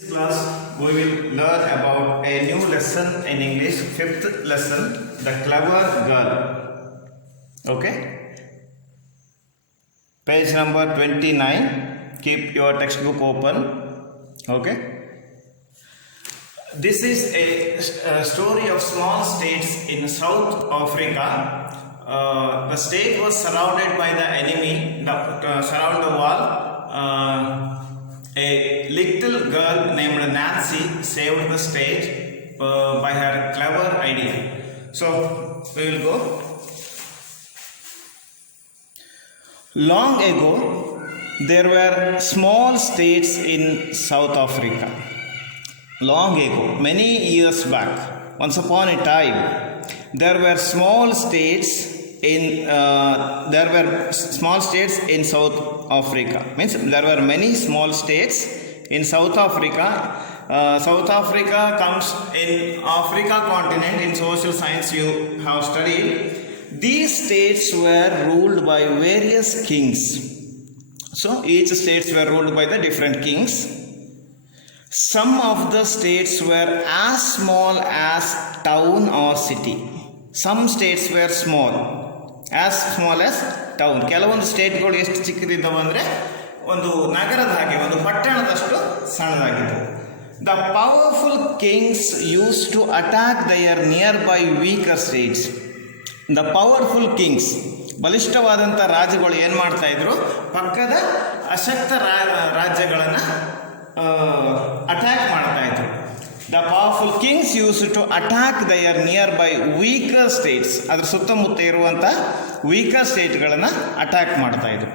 This class we will learn about a new lesson in English, fifth lesson, the clever girl. Okay, page number 29. Keep your textbook open. Okay, this is a story of small states in South Africa. The state was surrounded by the enemy, surround the wall. A little girl named Nancy saved the state by her clever idea. So we will go. Long ago, there were small states in South Africa. Long ago, many years back, once upon a time, there were small states in South Africa. Means there were many small states in South Africa. South Africa comes in Africa continent. In social science you have studied. These states were ruled by various kings. So each states were ruled by the different kings. Some of the states were as small as town or city. Some states were small as town. ಕೆಲವೊಂದು ಸ್ಟೇಟ್ಗಳು ಎಷ್ಟು ಚಿಕ್ಕದಿದ್ದವು ಅಂದರೆ ಒಂದು ನಗರದ ಹಾಗೆ, ಒಂದು ಪಟ್ಟಣದಷ್ಟು ಸಣ್ಣದಾಗಿದ್ದವು. The powerful kings use to attack their nearby weaker states. The powerful kings, ಬಲಿಷ್ಠವಾದಂಥ ರಾಜ್ಯಗಳು ಏನು ಮಾಡ್ತಾ ಇದ್ರು, ಪಕ್ಕದ ಅಶಕ್ತ ರಾಜ್ಯಗಳನ್ನು ಅಟ್ಯಾಕ್ ಮಾಡ್ತಾ ಇದ್ರು. The powerful kings use to attack their nearby weaker states. ಅದ್ರ ಸುತ್ತಮುತ್ತ ಇರುವಂಥ ವೀಕರ್ ಸ್ಟೇಟ್ಗಳನ್ನು ಅಟ್ಯಾಕ್ ಮಾಡ್ತಾ ಇದ್ರು.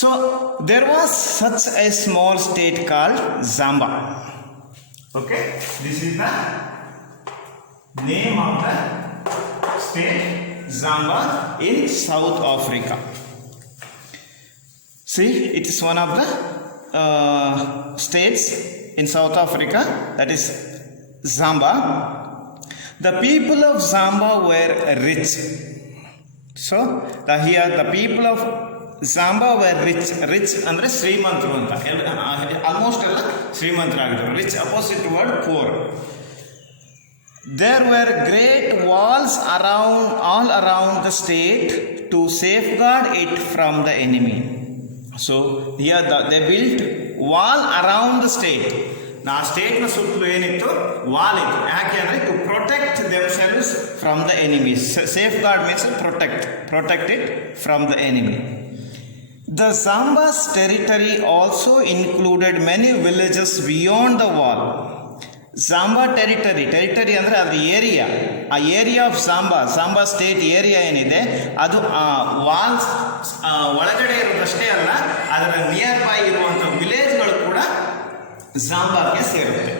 So there was such a small state called Jamba. Okay, this is the name of the state Jamba in South Africa. See, it is one of the states in South Africa, that is Zamba. The people of Zamba were rich. So here the people of Zamba were rich. Rich andre ಶ್ರೀಮಂತರು ಅಂತ, almost ಎಲ್ಲ ಶ್ರೀಮಂತರಾಗಿದ್ರು. Rich opposite word poor. There were great walls all around the state to safeguard it from the enemy. So here they built wall around the state. ಆ ಸ್ಟೇಟ್ನ ಸುತ್ತಲೂ ಏನಿತ್ತು, ವಾಲ್ ಇತ್ತು. ಯಾಕೆ ಅಂದರೆ to protect themselves from the enemies. Safeguard means protect it from the enemy. The Jamba's territory also included many villages beyond the wall. Jamba territory ಅಂದರೆ ಅದರ area, ಆ area of Jamba state area ಏನಿದೆ ಅದು ಆ ವಾಲ್ಸ್ ಒಳಗಡೆ ಇರೋದಷ್ಟೇ ಅಲ್ಲ, ಅದರ ನಿಯರ್ ಬೈ ಇರುವಂಥ ವಿಲೇಜ್ಗಳು ಕೂಡ ಜಾಂಬಾಗೆ ಸೇರುತ್ತೆ.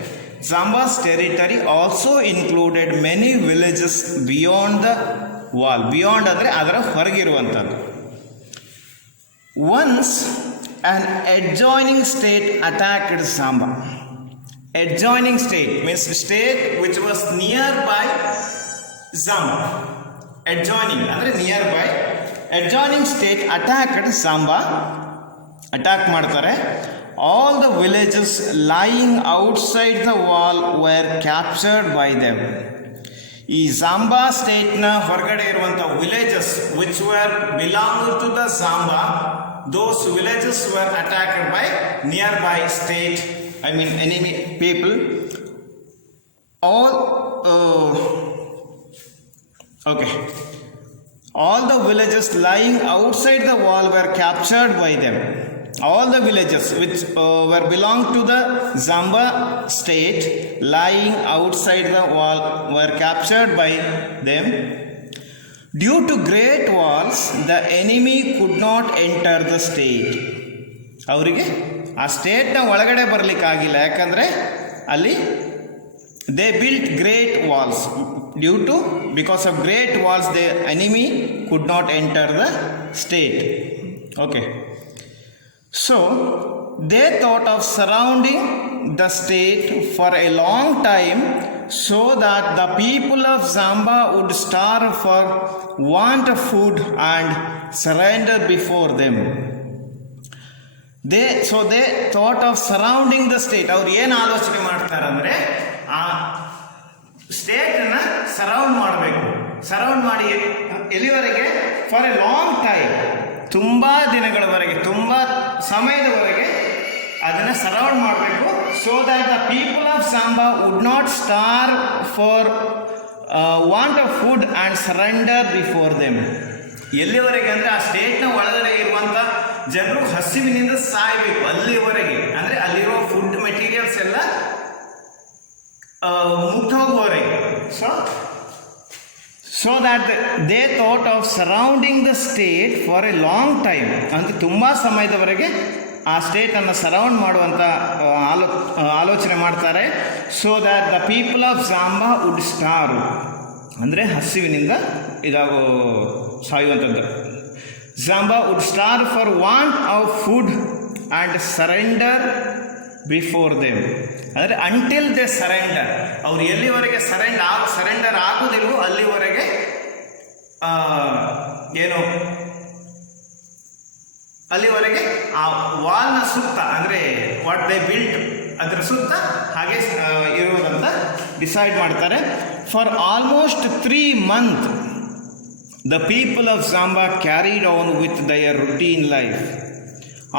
Jamba's territory also included many villages beyond the wall. Beyond ಅಂದರೆ ಅದರ ಹೊರಗಿರುವಂಥದ್ದು. Once on adjoining state attacked Zamba. Adjoining state means state which was nearby Zamba. Adjoining ಅಂದರೆ nearby. Adjoining state attacked Zamba. Attack ಮಾಡ್ತಾರೆ. All the villages lying outside the wall were captured by them. ಈ ಜಾಂಬಾ ಸ್ಟೇಟ್ನ ಹೊರಗಡೆ ಇರುವಂಥ villages which were belonging to the Zamba, those villages were attacked by nearby state, I mean enemy people. All the villages lying outside the wall were captured by them. All the villages which were belong to the Zamba state lying outside the wall were captured by them. Due to great walls, the enemy could not enter the state. ಅವರಿಗೆ ಆ ಸ್ಟೇಟ್ನ ಒಳಗಡೆ ಬರಲಿಕ್ಕಾಗಿಲ್ಲ, ಯಾಕಂದರೆ ಅಲ್ಲಿ they built great walls. Because of great walls, the enemy could not enter the state. Okay. So they thought of surrounding the state for a long time so that the people of Zamba would starve for want of food and surrender before them. They thought of surrounding the state. ಅವ್ರು ಏನು ಆಲೋಚನೆ ಮಾಡ್ತಾರೆ ಅಂದರೆ ಆ ಸ್ಟೇಟನ್ನು ಸರೌಂಡ್ ಮಾಡಬೇಕು. ಸರೌಂಡ್ ಮಾಡಿ ಎಲ್ಲಿವರೆಗೆ? ಫಾರ್ ಎ ಲಾಂಗ್ ಟೈಮ್, ತುಂಬ ದಿನಗಳವರೆಗೆ, ತುಂಬ ಸಮಯದವರೆಗೆ ಅದನ್ನು ಸರೌಂಡ್ ಮಾಡಬೇಕು. So that the people of Jamba would not starve for want of food and surrender before them. ಎಲ್ಲಿವರೆಗೆ ಅಂದರೆ ಆ ಸ್ಟೇಟ್ನ ಒಳಗಡೆ ಇರುವಂಥ ಜನರು ಹಸಿವಿನಿಂದ ಸಾಯಬೇಕು ಅಲ್ಲಿವರೆಗೆ. ಅಂದರೆ ಅಲ್ಲಿರುವ ಫುಡ್ ಮೆಟೀರಿಯಲ್ಸ್ ಎಲ್ಲ ಮುಗ್ದು ಹೋಗುವವರೆಗೆ. So that they thought of surrounding the state for a long time, ಅಂದರೆ ತುಂಬ ಸಮಯದವರೆಗೆ ಆ ಸ್ಟೇಟನ್ನು ಸರೌಂಡ್ ಮಾಡುವಂಥ ಆಲೋಚನೆ ಮಾಡ್ತಾರೆ. So that the people of Jamba would starve, ಅಂದರೆ ಹಸಿವಿನಿಂದ ಸಾಯುವಂಥದ್ದು. Jamba would starve for want of food and surrender before them, ಅಂದರೆ ಅಂಟಿಲ್ ದೆ ಸರೆಂಡರ್, ಅವ್ರು ಎಲ್ಲಿವರೆಗೆ ಸರೆಂಡರ್ ಆಗುವುದಿಲ್ವೋ ಅಲ್ಲಿವರೆಗೆ ಅಲ್ಲಿವರೆಗೆ ಆ ವಾಲ್ನ ಸುತ್ತ, ಅಂದರೆ ವಾಟ್ ದೇ ಬಿಲ್ಟ್ ಅದರ ಸುತ್ತ ಹಾಗೆ ಇರುವುದಂತ ಡಿಸೈಡ್ ಮಾಡ್ತಾರೆ. For almost 3 months the people of Jamba carried on with their routine life.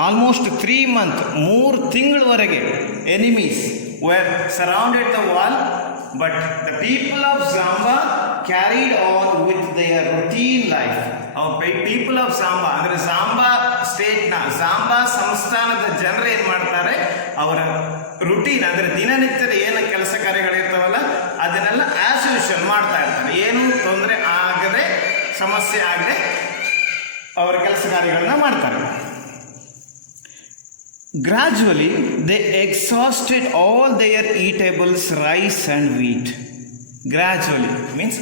Almost 3 months, 3 ತಿಂಗಳವರೆಗೆ enemies were surrounded the wall, but the people of Zamba carried on with their routine life. People of Zamba ಅಂದರೆ ಜಾಂಬಾ ಸ್ಟೇಟ್ನ, ಜಾಂಬಾ ಸಂಸ್ಥಾನದ ಜನರು ಏನು ಮಾಡ್ತಾರೆ, ಅವರ ರುಟೀನ್ ಅಂದರೆ ದಿನನಿತ್ಯದ ಏನು ಕೆಲಸ ಕಾರ್ಯಗಳಿರ್ತಾವಲ್ಲ ಅದನ್ನೆಲ್ಲ ಆಸ್ ಯೂಶುವಲ್ ಮಾಡ್ತಾ ಇರ್ತಾರೆ. ಏನು ತೊಂದರೆ ಆಗದೆ, ಸಮಸ್ಯೆ ಆಗದೆ ಅವರ ಕೆಲಸ ಕಾರ್ಯಗಳನ್ನ ಮಾಡ್ತಾರೆ. Gradually, they exhausted all their eatables, rice and wheat. Gradually means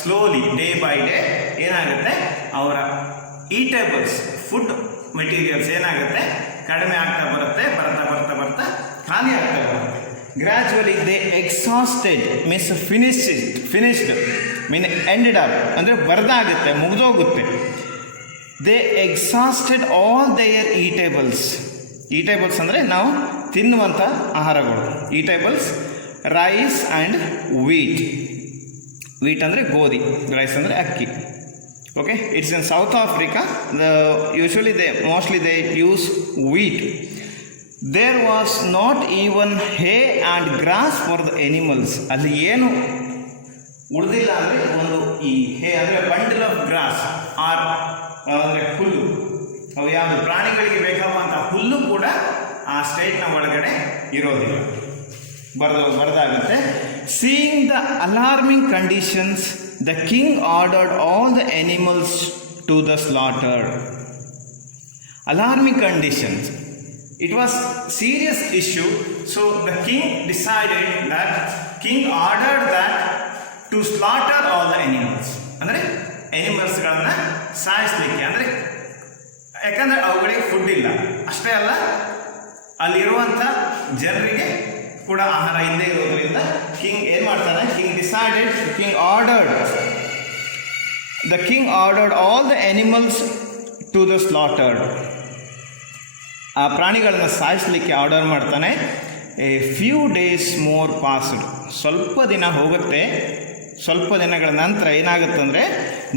slowly, day by day ಏನಾಗುತ್ತೆ, ಅವರ ಈಟೇಬಲ್ಸ್, ಫುಡ್ ಮೆಟೀರಿಯಲ್ಸ್ ಏನಾಗುತ್ತೆ, ಕಡಿಮೆ ಆಗ್ತಾ ಬರುತ್ತೆ, ಬರ್ತಾ ಖಾಲಿ ಆಗ್ತಾ ಬರುತ್ತೆ. Gradually they exhausted means finished mean ended up ಅಂದರೆ ಬರ್ದಾಗುತ್ತೆ, ಮುಗಿದೋಗುತ್ತೆ. They exhausted all their eatables. ಈಟೇಬಲ್ಸ್ ಅಂದರೆ ನಾವು ತಿನ್ನುವಂಥ ಆಹಾರಗಳು. ಈಟೇಬಲ್ಸ್, ರೈಸ್ ಆ್ಯಂಡ್ ವೀಟ್ ಅಂದರೆ ಗೋಧಿ, ರೈಸ್ ಅಂದರೆ ಅಕ್ಕಿ. Okay, it's in South Africa. Usually mostly they use wheat. There was not even hay and grass for the animals. ಅಲ್ಲಿ ಏನು ಉಳಿದಿಲ್ಲ ಅಂದರೆ ಒಂದು ಈ ಹೇ ಅಂದರೆ ಬಂಡಲ್ ಆಫ್ ಗ್ರಾಸ್ ಆರ್ ಅಂದರೆ ಹುಲ್ಲು, ಅವು ಯಾವುದು ಪ್ರಾಣಿಗಳಿಗೆ ಬೇಕಾಗುವಂಥ ಹುಲ್ಲು ಕೂಡ ಆ ಸ್ಟೇಟ್ನ ಒಳಗಡೆ ಇರೋದಿಲ್ಲ, ಬರದಾಗುತ್ತೆ. Seeing the alarming conditions the king ordered all the animals to the slaughtered. Alarming conditions, it was serious issue, so the king decided that king ordered that to slaughter all the animals. ಅಂದರೆ ಎನಿಮಲ್ಸ್ಗಳನ್ನು ಸಾಯಿಸಲಿಕ್ಕೆ, ಅಂದರೆ ಯಾಕಂದರೆ ಅವುಗಳಿಗೆ ಫುಡ್ ಇಲ್ಲ, ಅಷ್ಟೇ ಅಲ್ಲ ಅಲ್ಲಿರುವಂಥ ಜನರಿಗೆ ಕೂಡ ಆಹಾರ ಇಲ್ಲದೆ ಇರೋದ್ರಿಂದ ಕಿಂಗ್ ಏನು ಮಾಡ್ತಾನೆ, the king ordered all the animals to the slaughtered. ಆ ಪ್ರಾಣಿಗಳನ್ನು ಸಾಯಿಸಲಿಕ್ಕೆ ಆರ್ಡರ್ ಮಾಡ್ತಾನೆ. A few days more passed, ಸ್ವಲ್ಪ ದಿನ ಹೋಗುತ್ತೆ. ಸ್ವಲ್ಪ ದಿನಗಳ ನಂತರ ಏನಾಗುತ್ತಂದರೆ,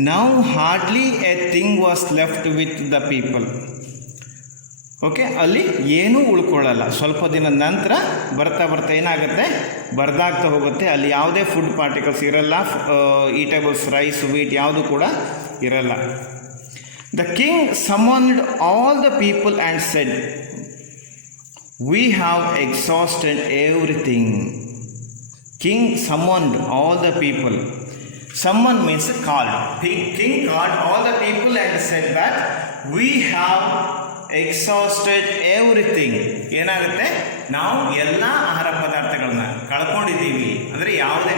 now hardly a thing was left with the people. Okay, ಅಲ್ಲಿ ಏನೂ ಉಳ್ಕೊಳ್ಳಲ್ಲ. ಸ್ವಲ್ಪ ದಿನದ ನಂತರ ಬರ್ತಾ ಏನಾಗುತ್ತೆ, ಬರ್ದಾಗ್ತಾ ಹೋಗುತ್ತೆ. ಅಲ್ಲಿ ಯಾವುದೇ ಫುಡ್ ಪಾರ್ಟಿಕಲ್ಸ್ ಇರಲ್ಲ, ಈಟೇಬಲ್ಸ್, ರೈಸ್, ವೀಟ್ ಯಾವುದು ಕೂಡ ಇರಲ್ಲ. The king summoned all the people and said, "We have exhausted everything." King summoned all the people. Summon means called. King called all the people and said that we have exhausted everything. ಏನಾಗುತ್ತೆ, ನಾವು ಎಲ್ಲ ಆಹಾರ ಪದಾರ್ಥಗಳನ್ನ ಕಳ್ಕೊಂಡಿದ್ದೀವಿ, ಅಂದರೆ ಯಾವುದೇ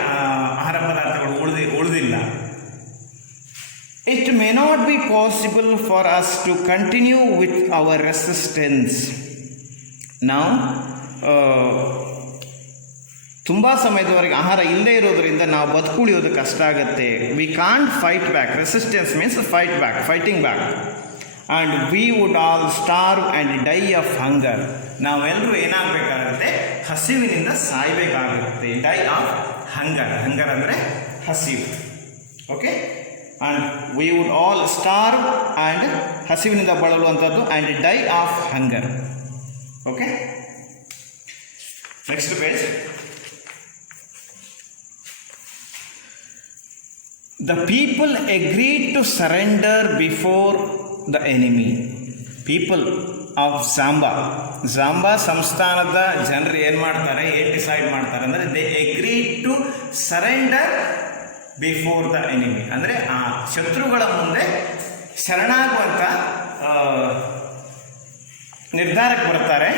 ಆಹಾರ ಪದಾರ್ಥಗಳು ಉಳಿದಿಲ್ಲ. It may not be possible for us to continue with our resistance. Now, ತುಂಬ ಸಮಯದವರೆಗೆ ಆಹಾರ ಇಲ್ಲದೆ ಇರೋದರಿಂದ ನಾವು ಬದುಕುಳಿಯೋದು ಕಷ್ಟ ಆಗುತ್ತೆ. We can't fight back. Resistance means fighting back. And we would all starve and die of hunger. ನಾವೆಲ್ಲರೂ ಏನಾಗಬೇಕಾಗುತ್ತೆ, ಹಸಿವಿನಿಂದ ಸಾಯಬೇಕಾಗುತ್ತೆ. ಡೈ ಆಫ್ ಹಂಗರ್, ಹಂಗರ್ ಅಂದರೆ ಹಸಿವು. Okay, and we would all starve and ಹಸಿವಿನಿಂದ ಬಳಲುವಂಥದ್ದು, and die of hunger. Okay, next page. The people agreed to surrender before the enemy. People of Zamba ಸಂಸ್ಥಾನದ ಜನರು ಏನು ಮಾಡ್ತಾರೆ, ಏನು ಡಿಸೈಡ್ ಮಾಡ್ತಾರೆ ಅಂದರೆ, they agreed to surrender before the enemy. ಅಂದರೆ ಆ ಶತ್ರುಗಳ ಮುಂದೆ ಶರಣಾಗುವಂಥ ನಿರ್ಧಾರಕ್ಕೆ ಬರ್ತಾರೆ.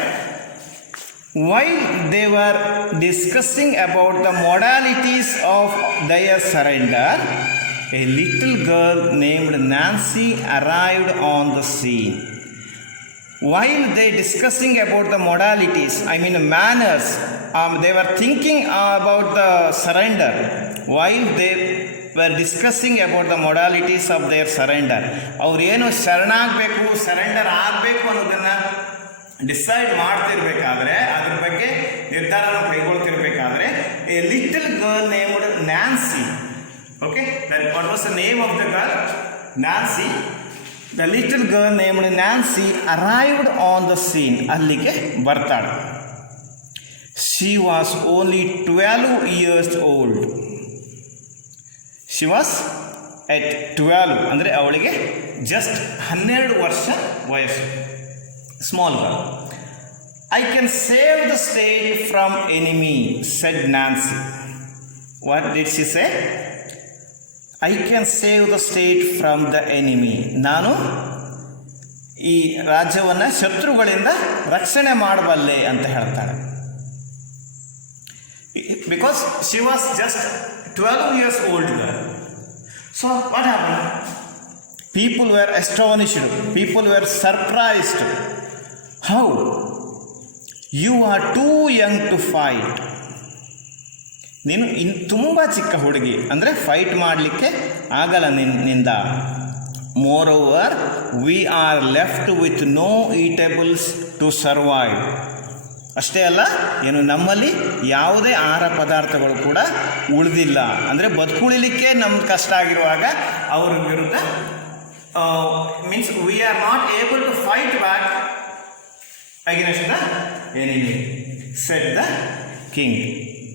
While they were discussing about the modalities of their surrender, a little girl named Nancy arrived on the scene. While they discussing about the modalities, I mean manners, they were thinking about the surrender. While they were discussing about the modalities of their surrender, ಅವ್ರು ಏನು ಶರಣಾಗಬೇಕು, ಸರೆಂಡರ್ ಆಗಬೇಕು ಅನ್ನೋದನ್ನು ಡಿಸೈಡ್ ಮಾಡ್ತಿರ್ಬೇಕಾದ್ರೆ, ಅದ್ರ ಬಗ್ಗೆ ನಿರ್ಧಾರನ ಕೈಗೊಳ್ತಿರ್ಬೇಕಾದ್ರೆ, a little girl named Nancy. Okay, what was the name of the girl? Nancy. The little girl named Nancy arrived on the scene. ಅಲ್ಲಿಗೆ ಬರ್ತಾಳೆ. She was only 12 years old. She was at 12, ಅಂದರೆ ಅವಳಿಗೆ ಜಸ್ಟ್ 12 ವರ್ಷ ವಯಸ್ಸು. Small girl. I can save the state from enemy, said Nancy. What did she say? I can save the state from the enemy. ನಾನು ಈ ರಾಜ್ಯವನ್ನು ಶತ್ರುಗಳಿಂದ ರಕ್ಷಣೆ ಮಾಡಬಲ್ಲೆ ಅಂತ ಹೇಳ್ತಾಳೆ. Because she was just 12 years old girl. So what happened? People were astonished. People were surprised. How? You are too young to fight. ನೀನು ತುಂಬ ಚಿಕ್ಕ ಹುಡುಗಿ, ಅಂದರೆ ಫೈಟ್ ಮಾಡಲಿಕ್ಕೆ ಆಗಲ್ಲ ನಿನ್ನಿಂದ. Moreover we are left with no eatables to survive. ಅಷ್ಟೇ ಅಲ್ಲ, ಏನು ನಮ್ಮಲ್ಲಿ ಯಾವುದೇ ಆಹಾರ ಪದಾರ್ಥಗಳು ಕೂಡ ಉಳಿದಿಲ್ಲ. ಅಂದರೆ ಬದುಕುಳಿಲಿಕ್ಕೆ ನಮ್ಗೆ ಕಷ್ಟ ಆಗಿರುವಾಗ ಅವ್ರ ವಿರುದ್ಧ means we are not able to fight back against the enemy, said the king.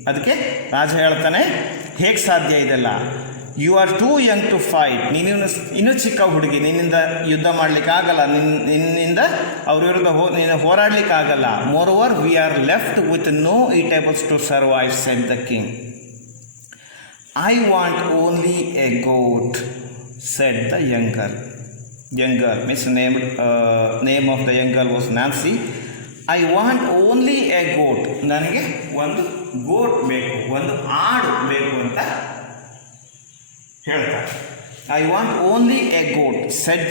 ಅದಕ್ಕೆ ರಾಜ ಹೇಳ್ತಾನೆ, ಹೇಗೆ ಸಾಧ್ಯ ಇದೆಲ್ಲ? You are too young to fight. ನೀನು ಇನ್ನೂ ಚಿಕ್ಕ ಹುಡುಗಿ, ನಿನ್ನಿಂದ ಯುದ್ಧ ಮಾಡಲಿಕ್ಕಾಗಲ್ಲ, ನಿನ್ನಿಂದ ಅವ್ರ ವಿರುದ್ಧ ನೀನು ಹೋರಾಡಲಿಕ್ಕಾಗಲ್ಲ. Moreover we are left with no eatables to survive, said the king. I want only a goat, said the young girl. Young girl, means name of the young girl was Nancy. I want only a goat. ನನಗೆ ಒಂದು ಗೋಟ್ ಬೇಕು, ಒಂದು ಆಡು ಬೇಕು ಅಂತ ಹೇಳ್ತಾರೆ. I want only a goat, said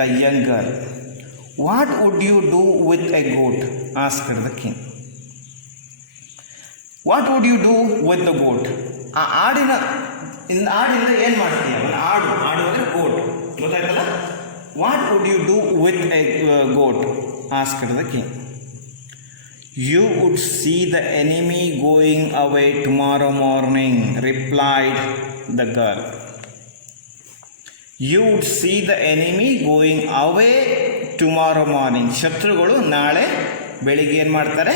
the young girl. What would you do with a goat? asked the king. What would you do with the goat? ಆ ಆಡಿಂದ ಏನು ಮಾಡ್ತೀಯ? ಆಡು ಅಂದರೆ ಗೋಟ್, ಗೊತ್ತಾಯ್ತಲ್ಲ? What would you do with a goat? asked the king. You would see the enemy going away tomorrow morning, replied the girl. You would see the enemy going away tomorrow morning. ಶತ್ರುಗಳು ನಾಳೆ ಬೆಳಿಗ್ಗೆ ಏನು ಮಾಡ್ತಾರೆ?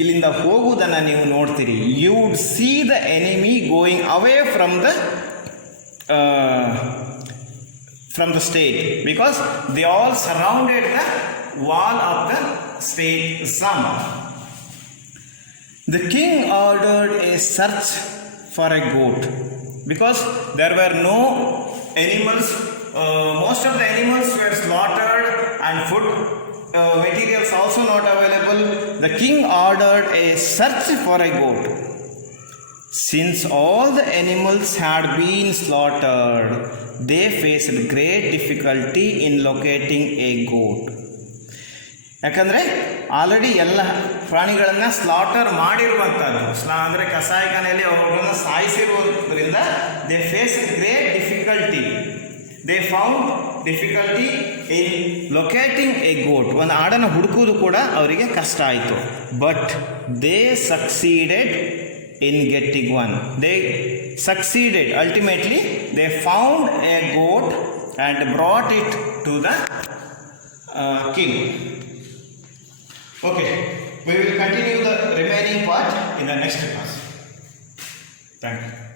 ಇಲ್ಲಿಂದ ಹೋಗುವುದನ್ನು ನೀವು ನೋಡ್ತೀರಿ. You would see the enemy going away from the state, because they all surrounded the wall of the state Zamba. The king ordered a search for a goat, because there were no animals, most of the animals were slaughtered and food materials also not available. The king ordered a search for a goat. Since all the animals had been slaughtered, they faced great difficulty in locating a goat. ಯಾಕಂದರೆ already ಎಲ್ಲ ಪ್ರಾಣಿಗಳನ್ನು slaughter ಮಾಡಿರುವಂಥದ್ದು, ಅಂದರೆ ಕಸಾಯಿಖಾನೆಯಲ್ಲಿ ಅವುಗಳನ್ನು ಸಾಯಿಸಿರುವುದರಿಂದ they face great difficulty they found difficulty in locating a goat. ಒಂದು ಆಡನ್ನು ಹುಡುಕುವುದು ಕೂಡ ಅವರಿಗೆ ಕಷ್ಟ ಆಯಿತು. But they succeeded in getting one. They succeeded. Ultimately, they found a goat and brought it to the king. Okay, we will continue the remaining part in the next class. Thank you.